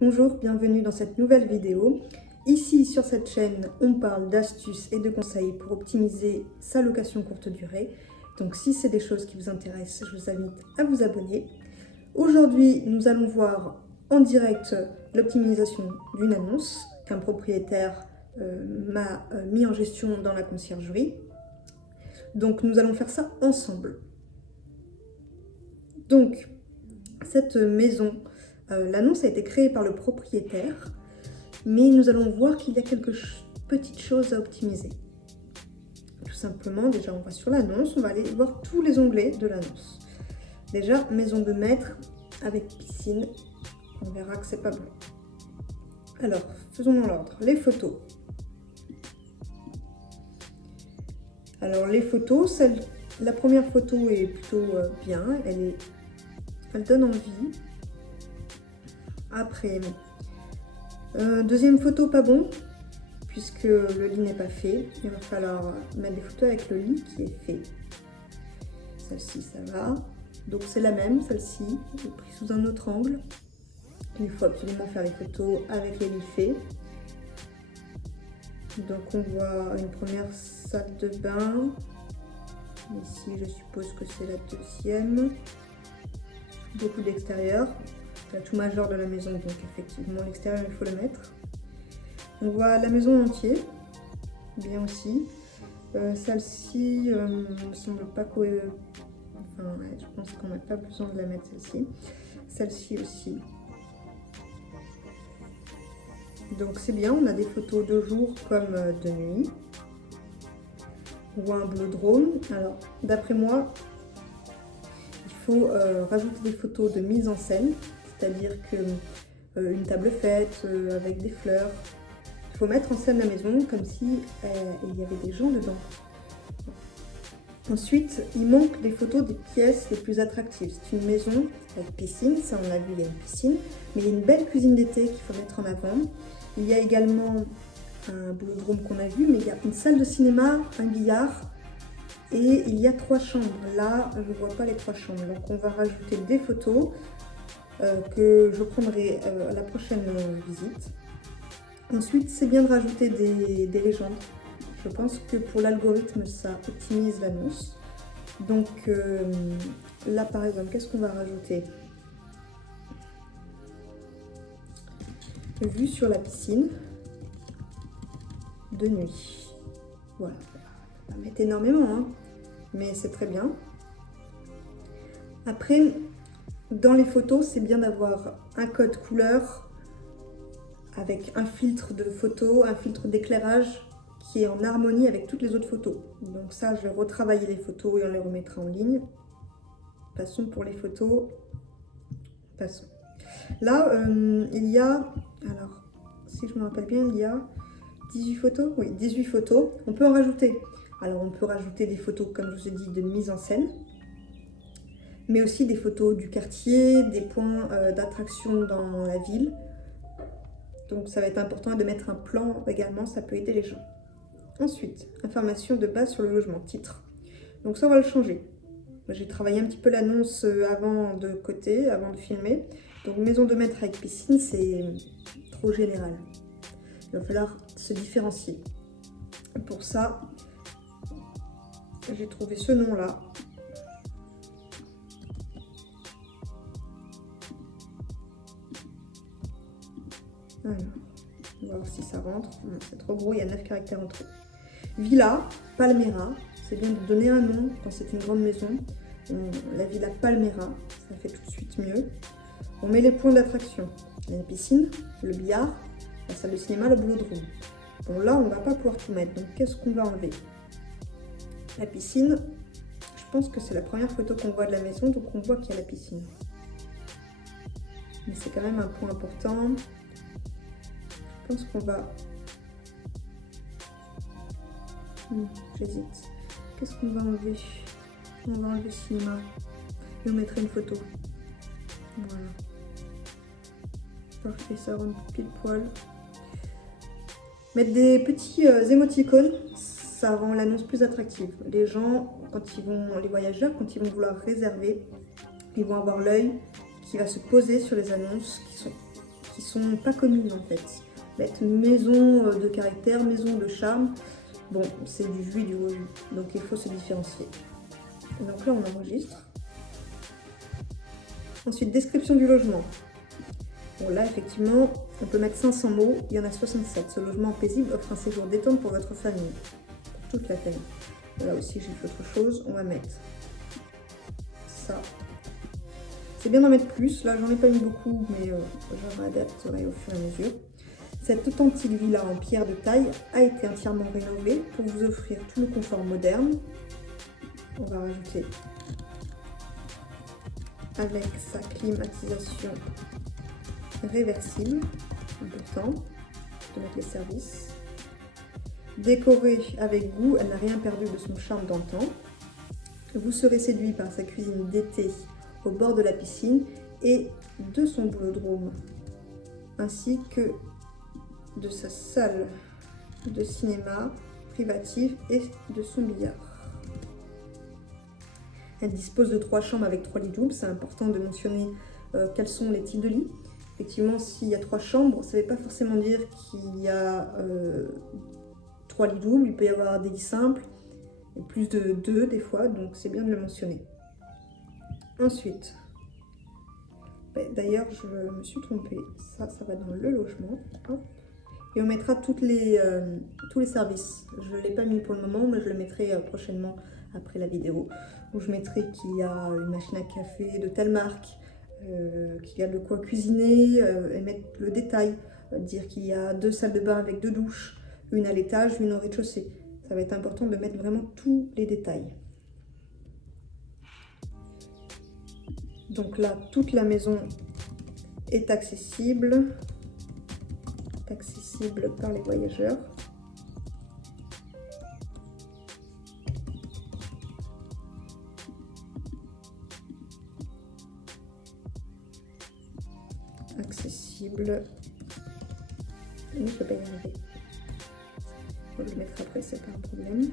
Bonjour, bienvenue dans cette nouvelle vidéo. Ici sur cette chaîne, on parle d'astuces et de conseils pour optimiser sa location courte durée. Donc si c'est des choses qui vous intéressent, je vous invite à vous abonner. Aujourd'hui, nous allons voir en direct l'optimisation d'une annonce qu'un propriétaire m'a mis en gestion dans la conciergerie. Donc nous allons faire ça ensemble. Donc cette maison, l'annonce a été créée par le propriétaire, mais nous allons voir qu'il y a quelques petites choses à optimiser. Tout simplement, déjà on va sur l'annonce, on va aller voir tous les onglets de l'annonce. Déjà, maison de maître avec piscine, on verra que c'est pas bon. Alors, faisons dans l'ordre. Les photos. Alors les photos, la première photo est plutôt bien, elle donne envie. Après, deuxième photo pas bon, puisque le lit n'est pas fait. Il va falloir mettre des photos avec le lit qui est fait. Celle-ci, ça va. Donc c'est la même, celle-ci, prise sous un autre angle. Il faut absolument faire les photos avec les lits faits. Donc on voit une première salle de bain. Ici, je suppose que c'est la deuxième. Beaucoup d'extérieur. La tout majeur de la maison, donc effectivement l'extérieur il faut le mettre. On voit la maison entière, bien aussi. Celle-ci me semble pas cohérente. Enfin, ouais, je pense qu'on n'a pas besoin de la mettre celle-ci. Celle-ci aussi. Donc c'est bien, on a des photos de jour comme de nuit. On voit un bleu drone. Alors d'après moi, il faut rajouter des photos de mise en scène. C'est-à-dire qu'une table faite avec des fleurs. Il faut mettre en scène la maison comme si il y avait des gens dedans. Ensuite, il manque des photos des pièces les plus attractives. C'est une maison avec piscine, ça on l'a vu, il y a une piscine. Mais il y a une belle cuisine d'été qu'il faut mettre en avant. Il y a également un boulodrome qu'on a vu, mais il y a une salle de cinéma, un billard. Et il y a 3 chambres. Là, je ne vois pas les 3 chambres. Donc on va rajouter des photos. Que je prendrai à la prochaine visite. Ensuite, c'est bien de rajouter des légendes. Je pense que pour l'algorithme, ça optimise l'annonce. Donc là, par exemple, qu'est-ce qu'on va rajouter? Vue sur la piscine de nuit. Voilà. On va mettre énormément, hein, mais c'est très bien. Après, dans les photos, c'est bien d'avoir un code couleur avec un filtre de photo, un filtre d'éclairage qui est en harmonie avec toutes les autres photos. Donc ça, je vais retravailler les photos et on les remettra en ligne. Passons pour les photos. Passons. Là, il y a, alors, si je me rappelle bien, il y a 18 photos. Oui, 18 photos. On peut en rajouter. Alors, on peut rajouter des photos, comme je vous ai dit, de mise en scène, mais aussi des photos du quartier, des points d'attraction dans la ville. Donc ça va être important de mettre un plan également, ça peut aider les gens. Ensuite, information de base sur le logement, titre. Donc ça, on va le changer. J'ai travaillé un petit peu l'annonce avant de côté, avant de filmer. Donc maison de maître avec piscine, c'est trop général. Il va falloir se différencier. Pour ça, j'ai trouvé ce nom-là. Alors, on va voir si ça rentre. C'est trop gros, il y a 9 caractères entre eux. Villa Palmera, c'est bien de donner un nom quand c'est une grande maison. La Villa Palmera, ça fait tout de suite mieux. On met les points d'attraction. Il y a une piscine, le billard, la salle de cinéma, le boulodrome. Bon là, on ne va pas pouvoir tout mettre, donc qu'est-ce qu'on va enlever? La piscine, je pense que c'est la première photo qu'on voit de la maison, donc on voit qu'il y a la piscine. Mais c'est quand même un point important. Je pense qu'on va... J'hésite. Qu'est-ce qu'on va enlever? On va enlever le cinéma. Et on mettrait une photo. Voilà. Parfait, ça rentre pile poil. Mettre des petits émoticônes, ça rend l'annonce plus attractive. Les gens, les voyageurs, quand ils vont vouloir réserver, ils vont avoir l'œil qui va se poser sur les annonces qui sont pas communes en fait. Mettre maison de caractère, maison de charme, bon, c'est du vu et du revu, donc il faut se différencier. Donc là, on enregistre. Ensuite, description du logement. Bon, là, effectivement, on peut mettre 500 mots, il y en a 67. Ce logement paisible offre un séjour détente pour votre famille, pour toute la famille. Là aussi, j'ai fait autre chose, on va mettre ça. C'est bien d'en mettre plus, là, j'en ai pas mis beaucoup, mais je m'adapterai au fur et à mesure. Cette authentique villa en pierre de taille a été entièrement rénovée pour vous offrir tout le confort moderne. On va rajouter avec sa climatisation réversible, important de mettre les services. Décorée avec goût, elle n'a rien perdu de son charme d'antan. Vous serez séduit par sa cuisine d'été au bord de la piscine et de son boulodrome, ainsi que de sa salle de cinéma privative et de son billard. Elle dispose de 3 chambres avec 3 lits doubles. C'est important de mentionner quels sont les types de lits. Effectivement, s'il y a 3 chambres, ça ne veut pas forcément dire qu'il y a 3 lits doubles. Il peut y avoir des lits simples, et plus de 2 des fois, donc c'est bien de le mentionner. Ensuite, d'ailleurs, je me suis trompée. Ça va dans le logement. Hop. Et on mettra tous les services. Je ne l'ai pas mis pour le moment, mais je le mettrai prochainement après la vidéo, où je mettrai qu'il y a une machine à café de telle marque, qu'il y a de quoi cuisiner, et mettre le détail, dire qu'il y a 2 salles de bain avec 2 douches, une à l'étage, une au rez-de-chaussée. Ça va être important de mettre vraiment tous les détails. Donc là, toute la maison est accessible par les voyageurs. Accessible. Je ne peux pas y arriver. Je vais le mettre après, c'est pas un problème.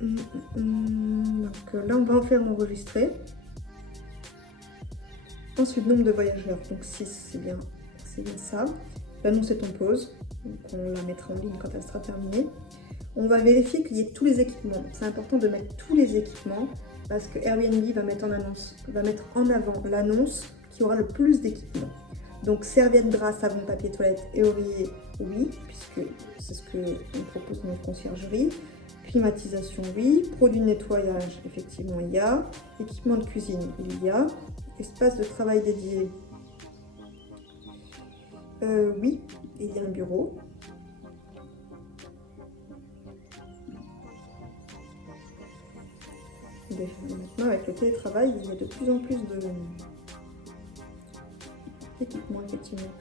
Donc là, on va en faire enregistrer. Ensuite, nombre de voyageurs, donc 6, c'est bien ça. L'annonce est en pause, donc on la mettra en ligne quand elle sera terminée. On va vérifier qu'il y ait tous les équipements. C'est important de mettre tous les équipements parce que Airbnb va mettre en avant l'annonce qui aura le plus d'équipements. Donc serviettes, draps, savon, papier toilette et oreiller, oui, puisque c'est ce qu'on propose dans notre conciergerie. Climatisation, oui. Produits de nettoyage, effectivement, il y a. Équipement de cuisine, il y a. Espace de travail dédié, oui, il y a un bureau. Maintenant, avec le télétravail, il y a de plus en plus d'équipements, effectivement.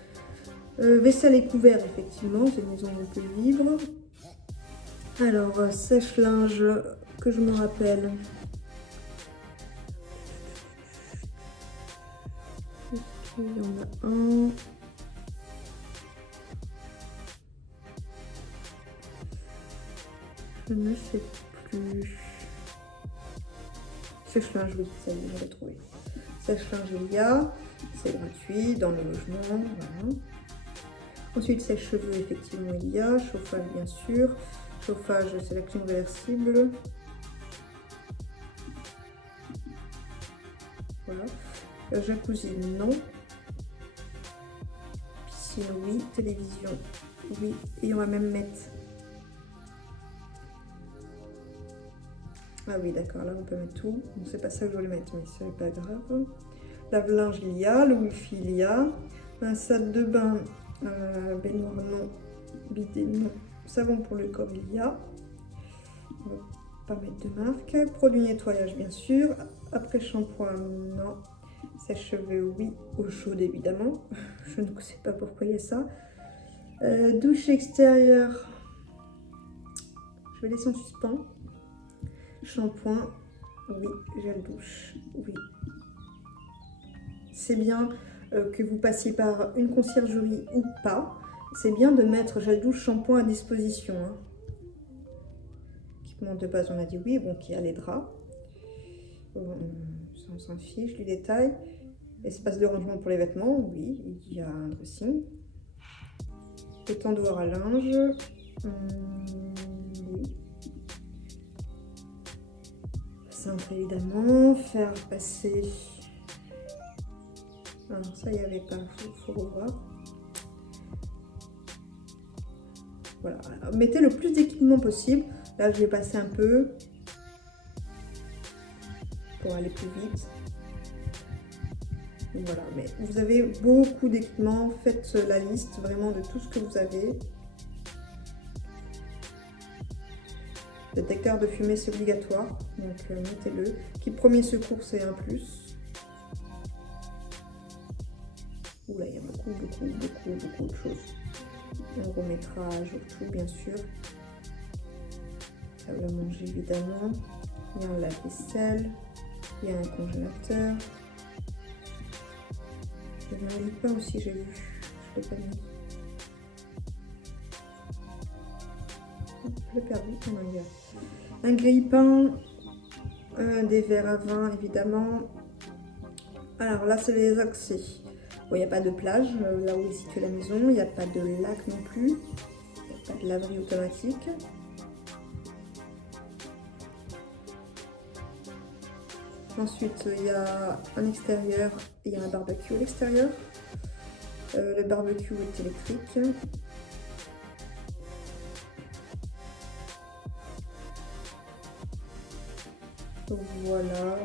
Vaisselle et couvert, effectivement, c'est une maison où on peut vivre. Alors, sèche-linge, que je me rappelle. Il y en a un. Je ne sais plus. Sèche-linge, oui, ça y est, je l'ai trouvé. Sèche-linge, il y a. C'est gratuit dans le logement. Voilà. Ensuite, sèche-cheveux, effectivement, il y a. Chauffage, bien sûr. Chauffage, sélection réversible. Voilà. Jacuzzi, non. Piscine, oui. Télévision, oui. Et on va même mettre... Ah oui, d'accord, là on peut mettre tout. Bon, c'est pas ça que je voulais mettre, mais c'est pas grave. Lave-linge, il y a. Le wifi, il y a. Un sac de bain, baignoire, non. Bidet, non. Savon pour le corps, il y a. On va pas mettre de marque. Produit nettoyage, bien sûr. Après shampoing, non. Sèche-cheveux, oui. Eau chaude, évidemment. Je ne sais pas pourquoi il y a ça. Douche extérieure. Je vais laisser en suspens. Shampoing, oui. Gel douche, oui. C'est bien que vous passiez par une conciergerie ou pas. C'est bien de mettre gel douche, shampoing à disposition. Hein. Équipement de base, on a dit oui. Bon, il y a les draps. On s'en fiche du détail. Espace de rangement pour les vêtements, oui, il y a un dressing. Étendoir à linge, oui. Cintre évidemment, faire passer... Ah, ça il n'y avait pas, il faut revoir. Voilà, alors, mettez le plus d'équipement possible. Là je vais passer un peu pour aller plus vite. Voilà, mais vous avez beaucoup d'équipements, faites la liste vraiment de tout ce que vous avez. Détecteur de fumée, c'est obligatoire, donc mettez-le. Kit premier secours, c'est un plus. Oula, il y a beaucoup de choses. On remettra à jour tout, bien sûr. Table à manger, évidemment. Il y a un lave-vaisselle, il y a un congélateur. Il y a un grille-pain aussi, j'ai vu. Je l'ai pas mis. Je l'ai perdu. Oh my god. Un grille-pain, des verres à vin, évidemment. Alors là, c'est les accès. Bon, il n'y a pas de plage, là où est située la maison. Il n'y a pas de lac non plus. Il n'y a pas de laverie automatique. Ensuite, il y a un extérieur, il y a un barbecue à l'extérieur. Le barbecue est électrique. Donc voilà.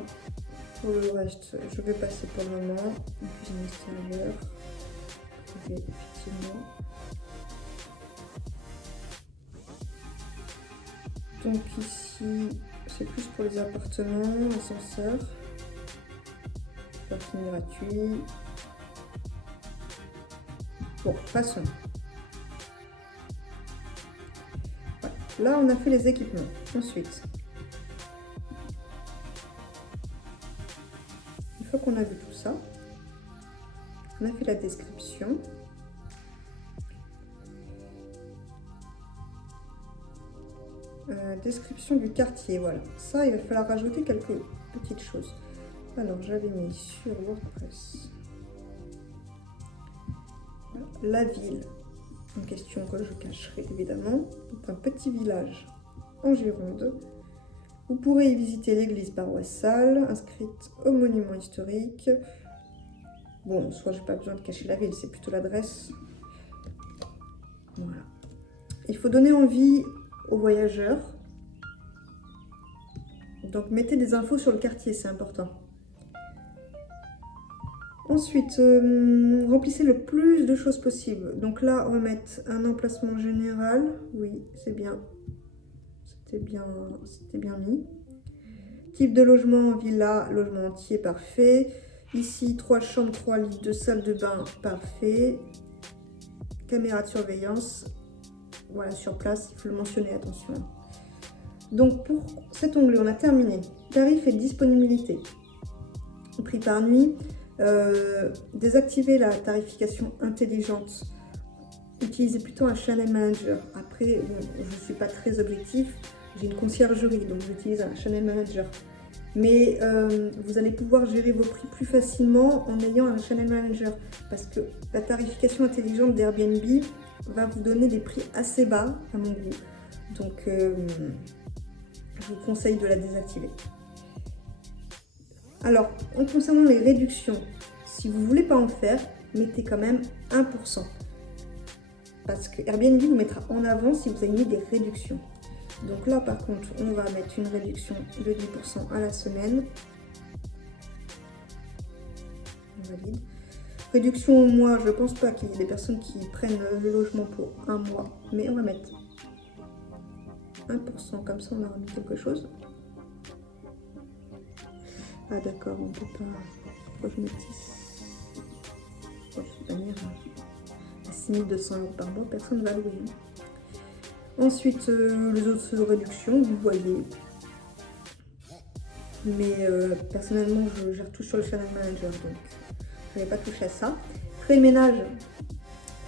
Pour le reste, je vais passer pour le moment. Une cuisine extérieure. Effectivement. Donc ici, c'est plus pour les appartements, ascenseur, parking gratuit. Bon, passons. Voilà. Là, on a fait les équipements. Ensuite, une fois qu'on a vu tout ça, on a fait la description. Description du quartier, voilà. Ça, il va falloir rajouter quelques petites choses. Alors, j'avais mis sur WordPress la ville en question que je cacherai évidemment. C'est un petit village en Gironde. Vous pourrez y visiter l'église paroissiale inscrite au monument historique. Bon, soit j'ai pas besoin de cacher la ville, c'est plutôt l'adresse. Voilà. Il faut donner envie aux voyageurs. Donc mettez des infos sur le quartier, c'est important. Ensuite, remplissez le plus de choses possible. Donc là, on va mettre un emplacement général. Oui, c'est bien. C'était bien mis. Type de logement, villa, logement entier, parfait. Ici, 3 chambres, 3 lits, 2 salles de bain, parfait. Caméra de surveillance. Voilà, sur place, il faut le mentionner, attention. Donc pour cet onglet, on a terminé. Tarif et disponibilité. Prix par nuit. Désactiver la tarification intelligente. Utilisez plutôt un channel manager. Après, bon, je ne suis pas très objectif. J'ai une conciergerie, donc j'utilise un channel manager. Mais vous allez pouvoir gérer vos prix plus facilement en ayant un channel manager. Parce que la tarification intelligente d'Airbnb va vous donner des prix assez bas, à mon goût. Donc, je vous conseille de la désactiver. Alors, en concernant les réductions, si vous ne voulez pas en faire, mettez quand même 1%. Parce que Airbnb vous mettra en avant si vous avez mis des réductions. Donc là, par contre, on va mettre une réduction de 10% à la semaine. On valide. Réduction au mois, je ne pense pas qu'il y ait des personnes qui prennent le logement pour un mois. Mais on va mettre 1%, comme ça on a remis quelque chose. Ah d'accord, on peut pas... Pourquoi je mets 10 ? Je vais pas dire à 6 200 € par mois, personne ne va louer. Ensuite, les autres réductions, vous voyez. Mais personnellement, je retouche sur le channel manager, donc je n'avais pas touché à ça. Frais de ménage.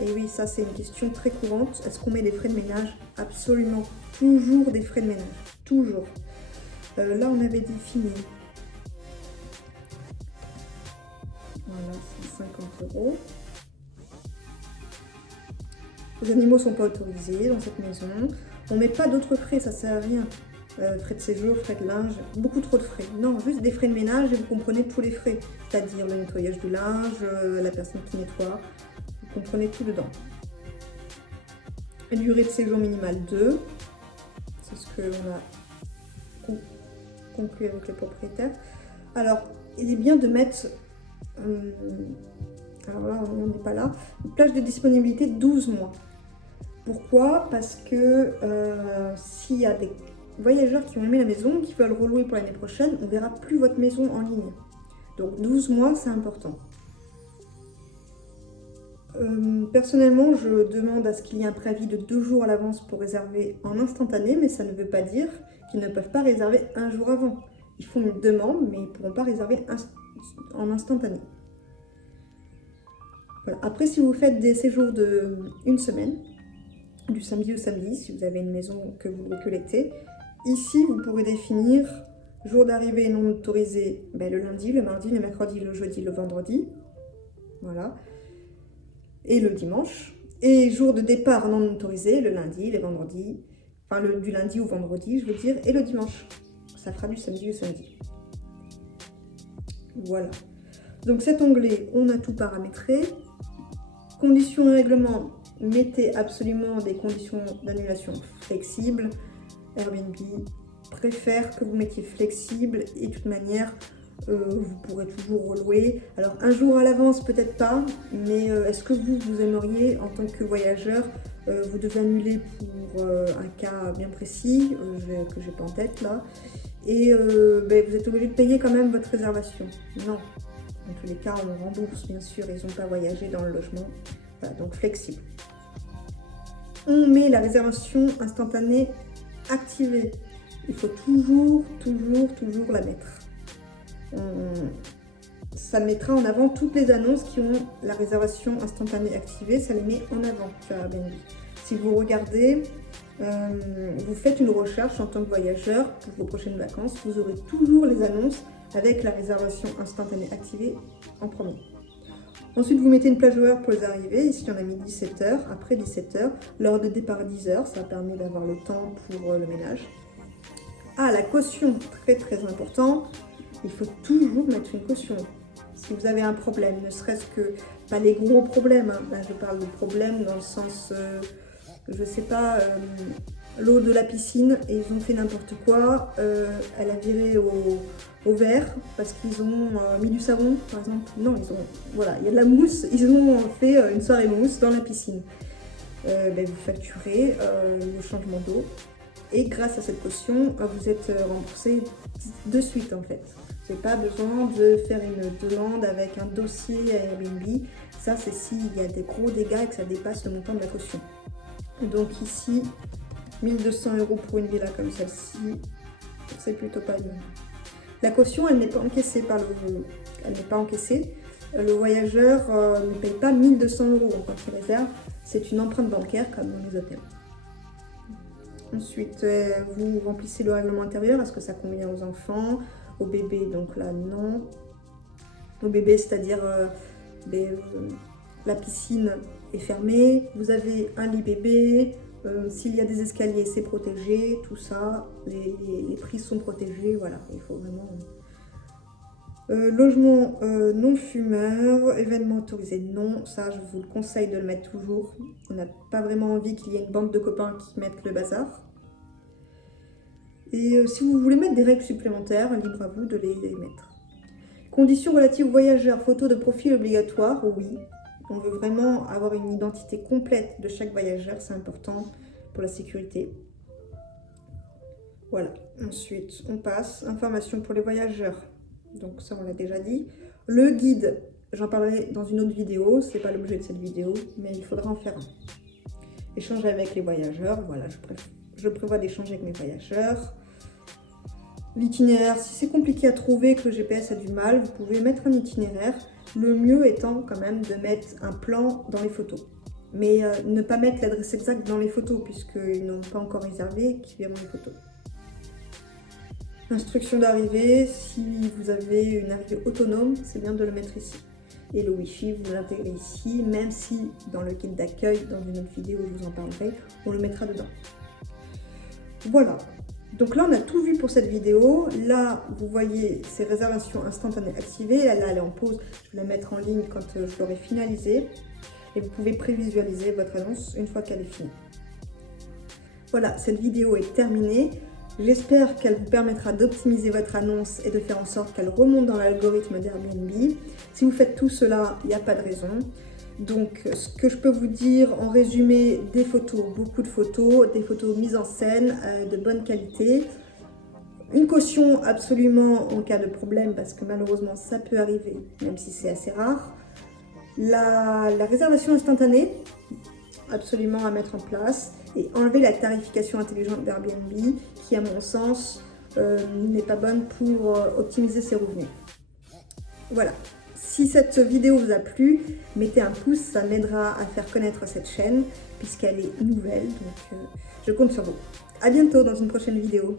Et oui, ça c'est une question très courante. Est-ce qu'on met des frais de ménage? Absolument. Toujours des frais de ménage. Toujours. Là, on avait défini. Voilà. €. Les animaux ne sont pas autorisés dans cette maison. On ne met pas d'autres frais, ça ne sert à rien. Frais de séjour, frais de linge, beaucoup trop de frais. Non, juste des frais de ménage et vous comprenez tous les frais. C'est-à-dire le nettoyage du linge, la personne qui nettoie, vous comprenez tout dedans. Une durée de séjour minimale 2, c'est ce qu'on a conclu avec les propriétaires. Alors, il est bien de mettre, alors là on n'est pas là, une plage de disponibilité 12 mois. Pourquoi? Parce que s'il y a des voyageurs qui ont aimé la maison, qui veulent relouer pour l'année prochaine, on ne verra plus votre maison en ligne. Donc 12 mois, c'est important. Personnellement, je demande à ce qu'il y ait un préavis de 2 jours à l'avance pour réserver en instantané, mais ça ne veut pas dire qu'ils ne peuvent pas réserver un jour avant. Ils font une demande, mais ils ne pourront pas réserver en instantané. Voilà. Après, si vous faites des séjours de 1 semaine, du samedi au samedi, si vous avez une maison que vous collectez, ici, vous pourrez définir jour d'arrivée non autorisé le lundi, le mardi, le mercredi, le jeudi, le vendredi. Voilà. Et le dimanche. Et jour de départ non autorisé, le lundi, le vendredi, enfin du lundi au vendredi, je veux dire, et le dimanche. Ça fera du samedi au samedi. Voilà. Donc cet onglet, on a tout paramétré. Conditions et règlements, mettez absolument des conditions d'annulation flexibles. Airbnb préfère que vous mettiez flexible et de toute manière, vous pourrez toujours relouer. Alors un jour à l'avance, peut-être pas, mais est-ce que vous aimeriez, en tant que voyageur, vous devez annuler pour un cas bien précis, que j'ai pas en tête là, et vous êtes obligé de payer quand même votre réservation? Non. Dans tous les cas, on rembourse, bien sûr, ils n'ont pas voyagé dans le logement. Voilà, donc flexible. On met la réservation instantanée activée. Il faut toujours la mettre. Ça mettra en avant toutes les annonces qui ont la réservation instantanée activée, ça les met en avant sur Airbnb. Si vous regardez, vous faites une recherche en tant que voyageur pour vos prochaines vacances, vous aurez toujours les annonces avec la réservation instantanée activée en premier. Ensuite, vous mettez une plage horaire pour les arrivées. Ici, on a mis 17h, après 17h. L'heure de départ à 10h, ça permet d'avoir le temps pour le ménage. Ah, la caution, très important. Il faut toujours mettre une caution. Si vous avez un problème, ne serait-ce que, pas les gros problèmes, hein. Là, je parle de problèmes dans le sens, je sais pas, l'eau de la piscine et ils ont fait n'importe quoi, elle a viré au verre parce qu'ils ont mis du savon par exemple. Non, voilà, il y a de la mousse, ils ont fait une soirée mousse dans la piscine. Vous facturez le changement d'eau et grâce à cette caution, vous êtes remboursé de suite en fait. Vous n'avez pas besoin de faire une demande avec un dossier à Airbnb. Ça, c'est s'il y a des gros dégâts et que ça dépasse le montant de la caution. Donc ici, 1 200 € pour une villa comme celle-ci, c'est plutôt pas bien. La caution, elle n'est pas encaissée Le voyageur ne paye pas 1 200 € quand il réserve. C'est une empreinte bancaire comme dans les hôtels. Ensuite, vous remplissez le règlement intérieur. Est-ce que ça convient aux enfants, aux bébés? Donc là, non. Aux bébés, c'est-à-dire la piscine est fermée. Vous avez un lit bébé. S'il y a des escaliers, c'est protégé, tout ça, les prises sont protégées, voilà, il faut vraiment... logement non fumeur, événement autorisé, non, ça je vous le conseille de le mettre toujours. On n'a pas vraiment envie qu'il y ait une bande de copains qui mettent le bazar. Et si vous voulez mettre des règles supplémentaires, libre à vous de les mettre. Conditions relatives aux voyageurs, photo de profil obligatoire, oui. On veut vraiment avoir une identité complète de chaque voyageur, c'est important pour la sécurité. Voilà, ensuite on passe, information pour les voyageurs, donc ça on l'a déjà dit. Le guide, j'en parlerai dans une autre vidéo, c'est pas l'objet de cette vidéo, mais il faudra en faire un. Échanger avec les voyageurs, voilà, je prévois d'échanger avec mes voyageurs. L'itinéraire, si c'est compliqué à trouver, que le GPS a du mal, vous pouvez mettre un itinéraire. Le mieux étant quand même de mettre un plan dans les photos. Mais ne pas mettre l'adresse exacte dans les photos puisqu'ils n'ont pas encore réservé et qu'ils verront les photos. Instruction d'arrivée, si vous avez une arrivée autonome, c'est bien de le mettre ici. Et le Wi-Fi, vous l'intégrez ici, même si dans le kit d'accueil, dans une autre vidéo, je vous en parlerai, on le mettra dedans. Voilà. Donc là, on a tout vu pour cette vidéo. Là, vous voyez ces réservations instantanées activées. Là, elle est en pause. Je vais la mettre en ligne quand je l'aurai finalisée. Et vous pouvez prévisualiser votre annonce une fois qu'elle est finie. Voilà, cette vidéo est terminée. J'espère qu'elle vous permettra d'optimiser votre annonce et de faire en sorte qu'elle remonte dans l'algorithme d'Airbnb. Si vous faites tout cela, il n'y a pas de raison. Donc, ce que je peux vous dire en résumé, des photos, beaucoup de photos, des photos mises en scène de bonne qualité. Une caution absolument en cas de problème parce que malheureusement ça peut arriver, même si c'est assez rare. La réservation instantanée, absolument à mettre en place. Et enlever la tarification intelligente d'Airbnb qui, à mon sens, n'est pas bonne pour optimiser ses revenus. Voilà. Si cette vidéo vous a plu, mettez un pouce, ça m'aidera à faire connaître cette chaîne puisqu'elle est nouvelle, donc je compte sur vous. À bientôt dans une prochaine vidéo.